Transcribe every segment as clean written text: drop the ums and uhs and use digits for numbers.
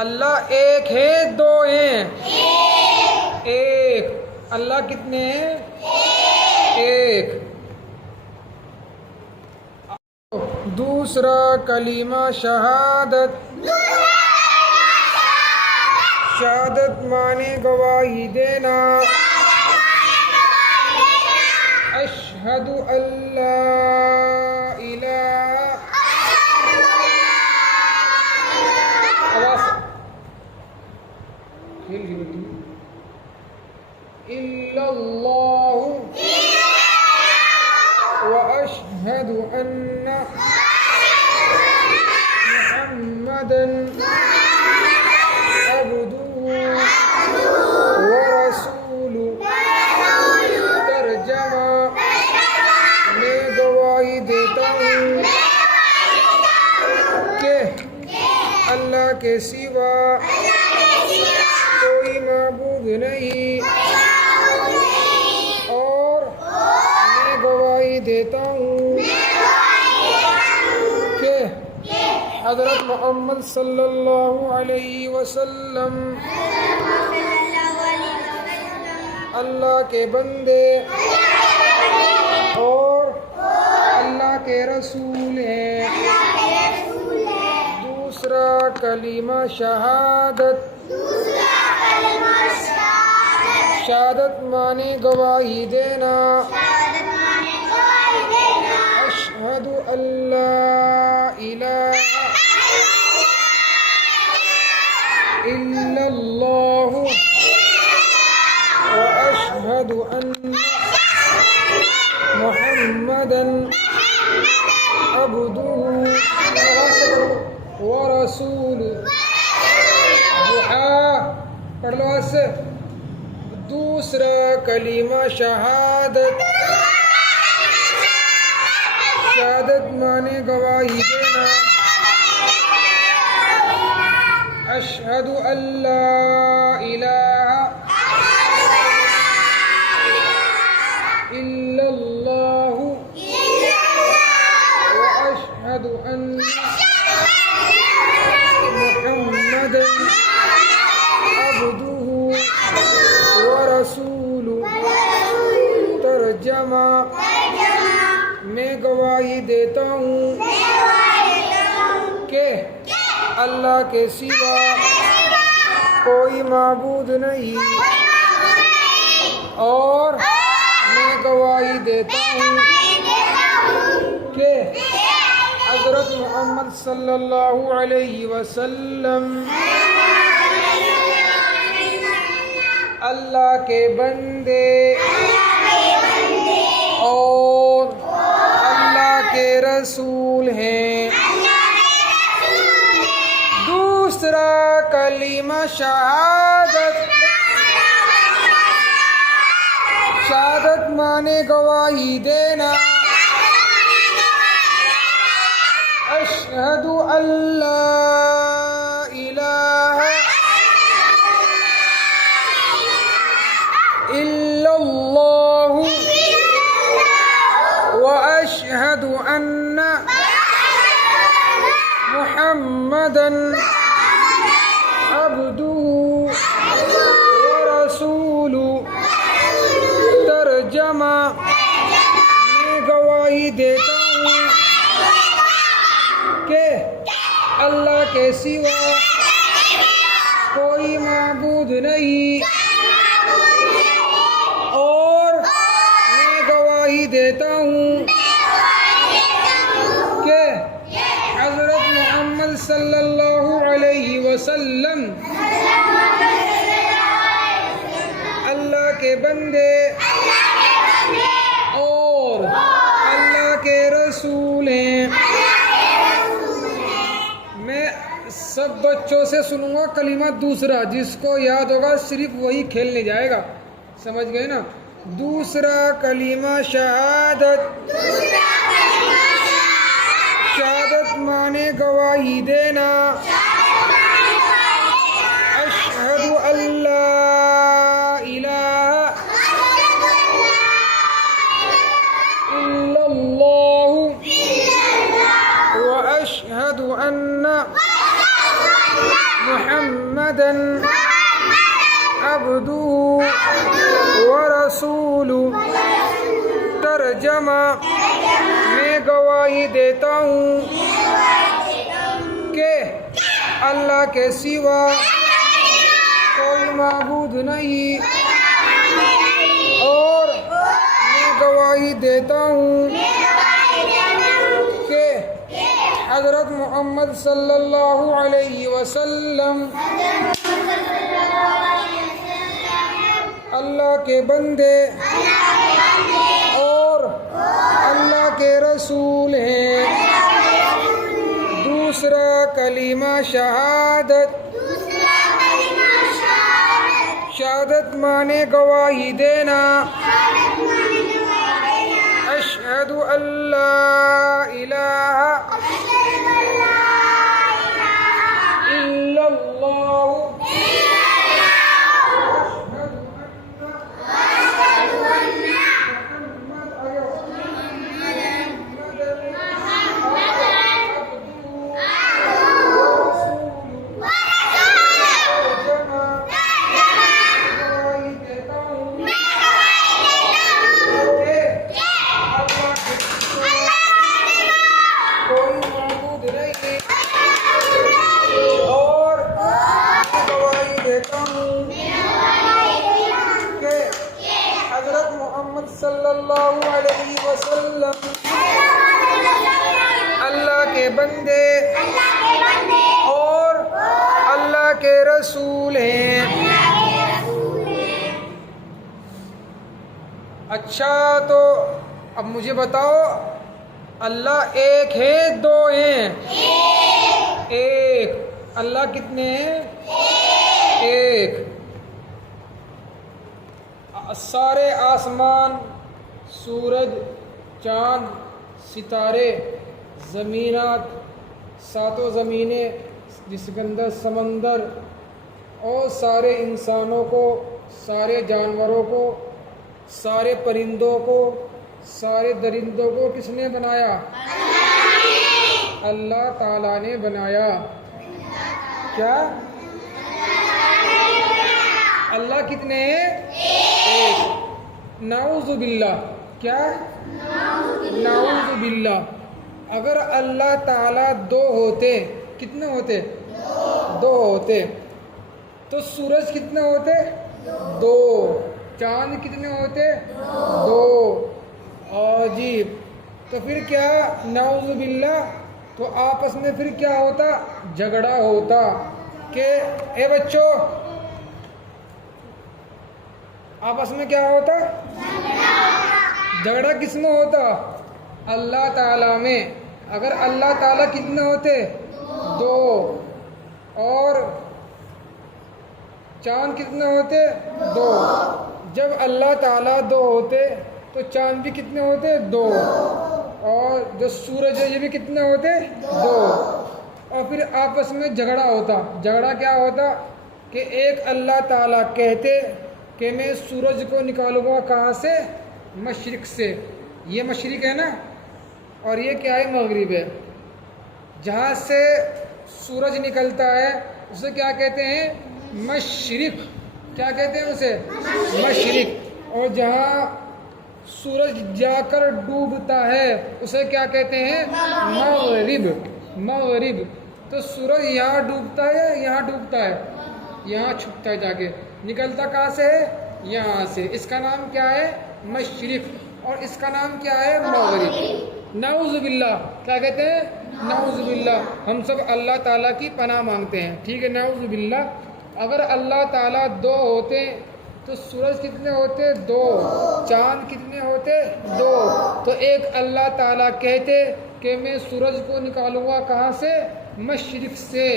اللہ ایک ہے، دو ہیں؟ ایک۔ اللہ کتنے ہیں؟ ایک۔ دوسرا کلمہ شہادت۔ شہادت مانے گواہی دینا۔ اشہد اللہ الہ الا اللہ واشہد ان محمدا عبدہ ورسولہ۔ ترجمہ: میں گواہی دیتا ہوں کہ اللہ کے سوا کوئی معبود نہیں، اور میں گواہی دیتا ہوں کہ حضرت محمد صلی اللہ علیہ وسلم اللہ کے بندے اور اللہ کے رسول ہیں۔ دوسرا کلمہ شہادت۔ شہادت مانے گواہی دینا۔ اشہد اللہ الہ الا اللہ واشہد ان محمدا عبدہ ورسولہ۔ پڑھ لو اس سے۔ دوسرا کلمہ شہادت۔ شہادت مانے گواہی دینا۔ اشہد اللہ الہ الا اللہ واشہد ان محمدا عبدہ ورسولہ۔ ترجمہ: میں گواہی دیتا ہوں کہ اللہ کے سوا کوئی معبود نہیں، اور میں گواہی دیتا ہوں کہ حضرت محمد صلی اللہ علیہ وسلم اللہ کے بندے اور اللہ کے رسول ہیں۔ دوسرا کلمہ شہادت۔ شہادت مانے گواہی دینا۔ اشہد اللہ الہ الا اللہ واشہد ان محمدا عبدہ ورسولہ۔ ترجمہ: میں گواہی دیتا ہوں کہ اللہ کے سوا کوئی معبود نہیں، اور میں گواہی دیتا ہوں کہ حضرت محمد صلی اللہ علیہ وسلم اللہ کے بندے اور اللہ کے رسول ہیں۔ میں سب بچوں سے سنوں گا کلمہ دوسرا، جس کو یاد ہوگا صرف وہی کھیلنے جائے گا۔ سمجھ گئے نا؟ دوسرا کلمہ شہادت۔ شہادت مانے گواہی دینا۔ اشہد اللہ الہ الا اللہ واشہد ان محمد محمدن عبدہ ورسولہ. ترجمہ: میں گواہی دیتا ہوں کہ اللہ کے سوا کوئی معبود نہیں، اور میں گواہی دیتا ہوں کہ حضرت محمد صلی اللہ علیہ وسلم اللہ کے بندے اور اللہ کے رسول ہیں. دوسرا کلمہ شہادت. شہادت مانے گواہی دینا. اشہد ان لا الہ الا اللہ صلی اللہ علیہ وسلم اللہ کے بندے اور اللہ کے رسول ہیں. اچھا، تو اب مجھے بتاؤ، اللہ ایک ہے دو ہیں؟ ایک. اللہ کتنے ہیں؟ ایک. سارے آسمان، سورج، چاند، ستارے، زمینات، ساتوں زمینیں، جس کے اندر سمندر، اور سارے انسانوں کو، سارے جانوروں کو، سارے پرندوں کو، سارے درندوں کو کس نے بنایا؟ اللہ تعالیٰ نے بنایا. کیا اللہ کتنے ہیں؟ ایک. نعوذ باللہ. کیا؟ نعوذ باللہ. اگر اللہ تعالیٰ دو ہوتے، کتنے ہوتے؟ دو ہوتے. تو سورج کتنے ہوتے؟ دو. چاند کتنے ہوتے؟ دو. عجیب. تو پھر کیا؟ نعوذ باللہ. تو آپس میں پھر کیا ہوتا؟ جھگڑا ہوتا کہ اے بچوں، آپس میں کیا ہوتا؟ جھگڑا کس میں ہوتا؟ اللہ تعالیٰ میں. اگر اللہ تعالیٰ کتنے ہوتے؟ دو. اور چاند کتنے ہوتے؟ دو. جب اللہ تعالیٰ دو ہوتے تو چاند بھی کتنے ہوتے؟ دو. اور جو سورج ہے یہ بھی کتنے ہوتے؟ دو. اور پھر آپس میں جھگڑا ہوتا. جھگڑا کیا ہوتا کہ ایک اللہ تعالیٰ کہتے کہ میں سورج کو نکالوں گا کہاں سے؟ مشرق سے. یہ مشرق ہے نا، اور یہ کیا ہے؟ مغرب ہے. جہاں سے سورج نکلتا ہے اسے کیا کہتے ہیں؟ مشرق. کیا کہتے ہیں اسے؟ مشرق. اور جہاں سورج جا کر ڈوبتا ہے اسے کیا کہتے ہیں؟ مغرب. مغرب. تو سورج یہاں ڈوبتا ہے، یہاں ڈوبتا ہے، یہاں چھپتا ہے، جا کے نکلتا کہاں سے ہے؟ یہاں سے. اس کا نام کیا ہے؟ مشرق. اور اس کا نام کیا ہے؟ مغرب. نعوذ باللہ. کیا کہتے ہیں؟ نعوذ باللہ. ہم سب اللہ تعالیٰ کی پناہ مانگتے ہیں. ٹھیک ہے، نعوذ باللہ. اگر اللہ تعالیٰ دو ہوتے تو سورج کتنے ہوتے؟ دو. چاند کتنے ہوتے؟ دو. تو ایک اللہ تعالیٰ کہتے کہ میں سورج کو نکالوں گا کہاں سے؟ مشرق سے.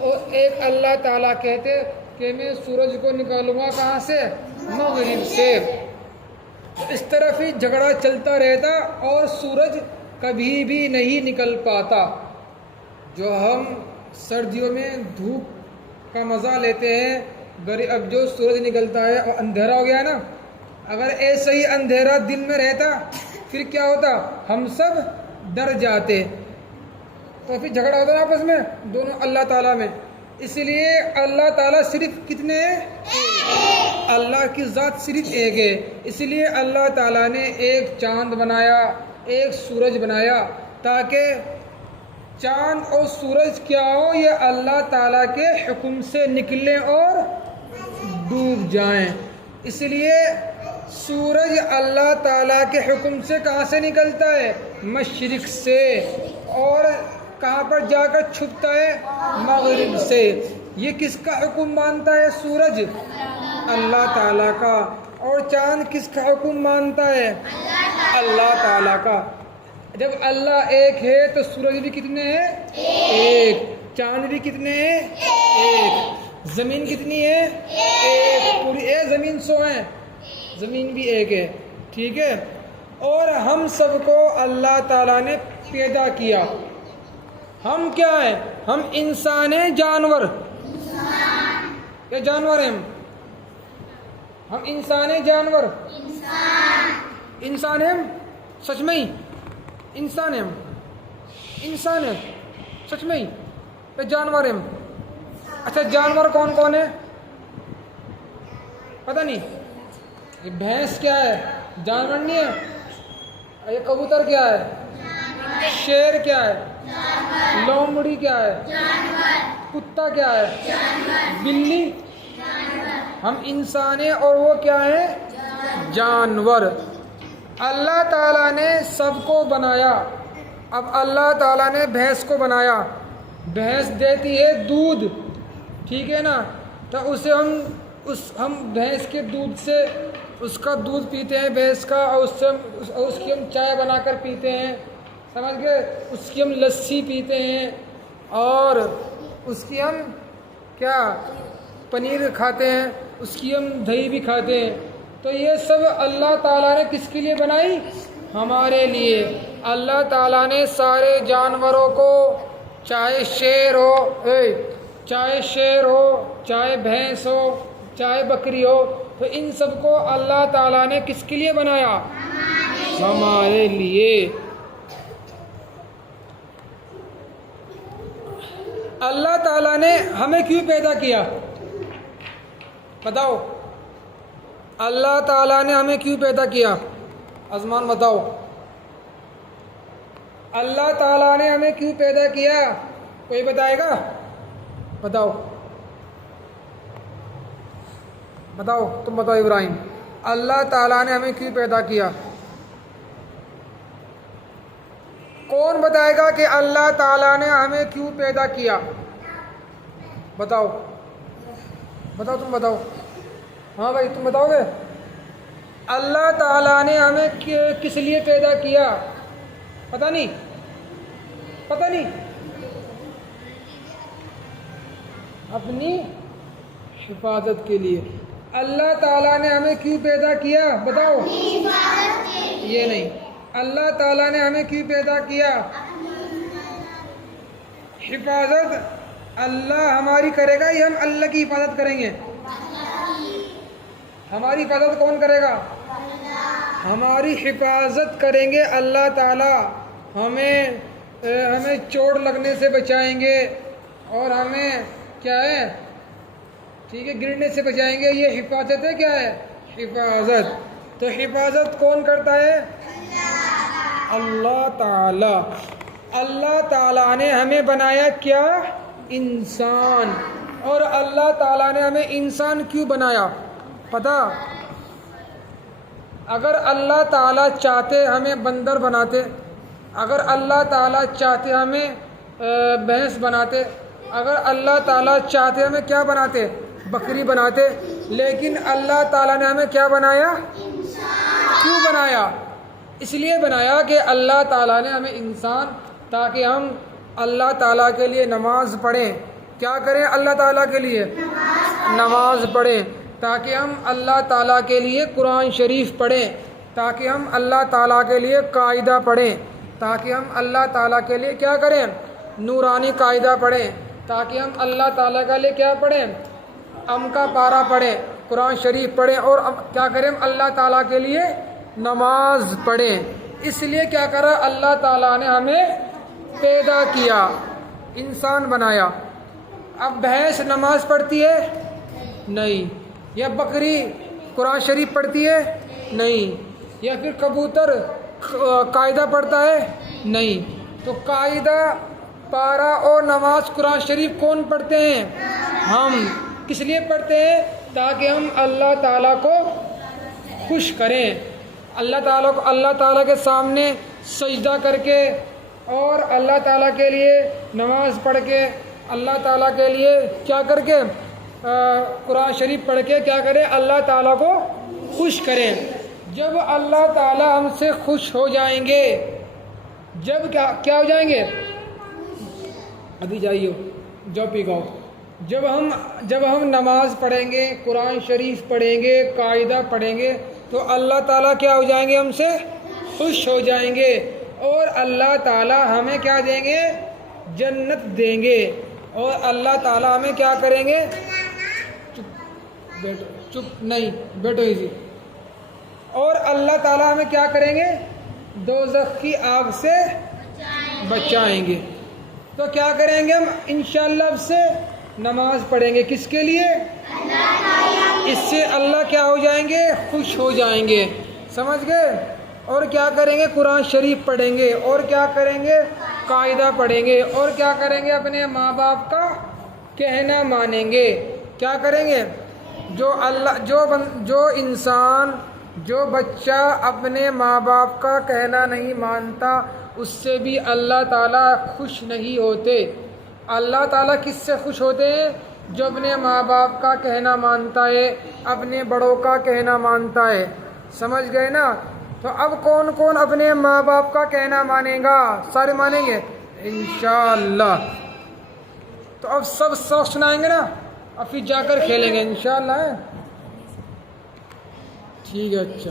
اور ایک اللہ تعالیٰ کہتے کہ میں سورج کو نکالوں گا کہاں سے؟ مغرب سے. اس طرف ہی جھگڑا چلتا رہتا اور سورج کبھی بھی نہیں نکل پاتا. جو ہم سردیوں میں دھوپ کا مزہ لیتے ہیں، اب جو سورج نکلتا ہے اور اندھیرا ہو گیا نا، اگر ایسا ہی اندھیرا دن میں رہتا پھر کیا ہوتا؟ ہم سب ڈر جاتے. تو پھر جھگڑا ہوتا ہے آپس میں دونوں اللہ تعالیٰ میں. اس لیے اللہ تعالیٰ صرف کتنے ہیں؟ ایک۔ اللہ کی ذات صرف ایک ہے، اس لیے اللہ تعالیٰ نے ایک چاند بنایا، ایک سورج بنایا، تاکہ چاند اور سورج کیا ہو، یہ اللہ تعالیٰ کے حکم سے نکلیں اور ڈوب جائیں۔ اس لیے سورج اللہ تعالیٰ کے حکم سے کہاں سے نکلتا ہے؟ مشرق سے، اور کہاں پر جا کر چھپتا ہے؟ مغرب سے۔ یہ کس کا حکم مانتا ہے سورج؟ اللہ تعالیٰ کا۔ اور چاند کس کا حکم مانتا ہے؟ اللہ تعالیٰ کا۔ جب اللہ ایک ہے تو سورج بھی کتنے ہیں؟ ایک۔ چاند بھی کتنے ہیں؟ ایک۔ زمین کتنی ہے؟ ایک۔ پوری ایک زمین 100 ہے، زمین بھی ایک ہے، ٹھیک ہے۔ اور ہم سب کو اللہ تعالیٰ نے پیدا کیا۔ ہم کیا ہیں؟ ہم انسان ہیں، جانور؟ کیا جانور ہیں ہم انسان ہیں، جانور؟ انسان ہیں ہم؟ سچ میں ہی انسان ہیں ہم؟ انسان ہیں سچ میں ہی؟ کیا جانور ہیں ہم؟ اچھا، جانور کون کون ہے؟ پتہ نہیں؟ یہ بھینس کیا ہے؟ جانور نہیں ہے؟ یہ کبوتر کیا ہے؟ شیر کیا ہے؟ لومڑی کیا ہے؟ کتا کیا ہے؟ بلی؟ ہم انسان ہیں اور وہ کیا ہے؟ جانور۔ اللہ تعالیٰ نے سب کو بنایا۔ اب اللہ تعالیٰ نے بھینس کو بنایا، بھینس دیتی ہے دودھ، ٹھیک ہے نا، تو اسے ہم بھینس کے دودھ سے اس کا دودھ پیتے ہیں، بھینس کا، اور اس کی ہم چائے بنا کر پیتے ہیں، سمجھ گئے؟ اس کی ہم لسی پیتے ہیں، اور اس کی ہم کیا پنیر کھاتے ہیں، اس کی ہم دہی بھی کھاتے ہیں۔ تو یہ سب اللہ تعالیٰ نے کس کے لیے بنائی؟ ہمارے لیے۔ اللہ تعالیٰ نے سارے جانوروں کو، چاہے شیر ہو، چاہے بھینس ہو، چاہے بکری ہو، تو ان سب کو اللہ تعالیٰ نے کس کے لیے بنایا؟ ہمارے لیے۔ اللہ تعالیٰ نے ہمیں کیوں پیدا کیا؟ بتاؤ، اللہ تعالیٰ نے ہمیں کیوں پیدا کیا؟ ازمان بتاؤ، اللہ تعالیٰ نے ہمیں کیوں پیدا کیا؟ کوئی بتائے گا؟ بتاؤ تم بتاؤ ابراہیم، اللہ تعالیٰ نے ہمیں کیوں پیدا کیا؟ کون بتائے گا کہ اللہ تعالیٰ نے ہمیں کیوں پیدا کیا؟ بتاؤ تم بتاؤ۔ ہاں بھائی، تم بتاؤ گے؟ اللہ تعالیٰ نے ہمیں کس لیے پیدا کیا؟ پتہ نہیں؟ اپنی حفاظت کے لیے۔ اللہ تعالیٰ نے ہمیں کیوں پیدا کیا؟ بتاؤ۔ یہ نہیں، اللہ تعالیٰ نے ہمیں کیوں پیدا کیا؟ حفاظت اللہ ہماری کرے گا یا ہم اللہ کی حفاظت کریں گے؟ ہماری حفاظت کون کرے گا؟ ہماری حفاظت کریں گے اللہ تعالیٰ۔ ہمیں چوٹ لگنے سے بچائیں گے، اور ہمیں کیا ہے، ٹھیک ہے، گرنے سے بچائیں گے۔ یہ حفاظت ہے، کیا ہے؟ حفاظت۔ تو حفاظت کون کرتا ہے؟ اللہ تعالیٰ۔ اللہ تعالیٰ نے ہمیں بنایا کیا؟ انسان۔ اور اللہ تعالیٰ نے ہمیں انسان کیوں بنایا پتہ؟ اگر اللہ تعالیٰ چاہتے ہمیں بندر بناتے، اگر اللہ تعالیٰ چاہتے ہمیں بھینس بناتے، اگر اللہ تعالیٰ چاہتے ہمیں کیا بناتے؟ بکری بناتے، لیکن اللہ تعالیٰ نے ہمیں کیا بنایا؟ کیوں بنایا؟ اس لیے بنایا کہ اللہ تعالیٰ نے ہمیں انسان، تاکہ ہم اللہ تعالیٰ کے لیے نماز پڑھیں۔ کیا کریں اللہ تعالیٰ کے لیے؟ نماز پڑھیں۔ تاکہ ہم اللہ تعالیٰ کے لیے قرآن شریف پڑھیں، تاکہ ہم اللہ تعالیٰ کے لیے قاعدہ پڑھیں، تاکہ ہم اللہ تعالیٰ کے لیے کیا کریں؟ نورانی قاعدہ پڑھیں، تاکہ ہم اللہ تعالیٰ کے لیے کیا پڑھیں؟ کا پارہ پڑھیں، قرآن شریف پڑھیں، اور کیا کریں؟ اللہ تعالیٰ کے لیے نماز پڑھیں۔ اس لیے کیا کرا؟ اللہ تعالیٰ نے ہمیں پیدا کیا، انسان بنایا۔ اب بھینس نماز پڑھتی ہے؟ نہیں. یا بکری قرآن شریف پڑھتی ہے؟ نہیں. یا پھر کبوتر قاعدہ پڑھتا ہے؟ نہیں. تو قاعدہ، پارہ اور نماز قرآن شریف کون پڑھتے ہیں؟ ہم. کس لیے پڑھتے ہیں؟ تاکہ ہم اللہ تعالیٰ کو خوش کریں. اللہ تعالیٰ کے سامنے سجدہ کر کے اور اللہ تعالیٰ کے لیے نماز پڑھ کے، اللہ تعالیٰ کے لیے کیا کر کے قرآن شریف پڑھ کے کیا کریں؟ اللہ تعالیٰ کو خوش کریں. جب اللہ تعالیٰ ہم سے خوش ہو جائیں گے، جب کیا ہو جائیں گے؟ ابھی جائیے جو پی گاؤ. جب ہم نماز پڑھیں گے، قرآن شریف پڑھیں گے، قاعدہ پڑھیں گے، تو اللہ تعالیٰ کیا ہو جائیں گے؟ ہم سے خوش ہو جائیں گے. اور اللہ تعالیٰ ہمیں کیا دیں گے؟ جنت دیں گے. اور اللہ تعالیٰ ہمیں کیا کریں گے؟ چپ نہیں بیٹھو ایزی. اور اللہ تعالیٰ ہمیں کیا کریں گے؟ دوزخ کی آگ سے بچائیں گے. تو کیا کریں گے ہم؟ انشاءاللہ اب سے نماز پڑھیں گے. کس کے لیے؟ اس سے اللہ کیا ہو جائیں گے؟ خوش ہو جائیں گے. سمجھ گئے؟ اور کیا کریں گے؟ قرآن شریف پڑھیں گے. اور کیا کریں گے؟ قاعدہ پڑھیں گے. اور کیا کریں گے؟ اپنے ماں باپ کا کہنا مانیں گے. کیا کریں گے؟ جو بچہ اپنے ماں باپ کا کہنا نہیں مانتا، اس سے بھی اللہ تعالیٰ خوش نہیں ہوتے. اللہ تعالیٰ کس سے خوش ہوتے ہیں؟ جو اپنے ماں باپ کا کہنا مانتا ہے، اپنے بڑوں کا کہنا مانتا ہے. سمجھ گئے نا؟ تو اب کون کون اپنے ماں باپ کا کہنا مانے گا؟ سارے مانیں گے انشاءاللہ. تو اب سب سنائیں گے نا، اب پھر جا کر کھیلیں گے انشاءاللہ. ٹھیک ہے. اچھا.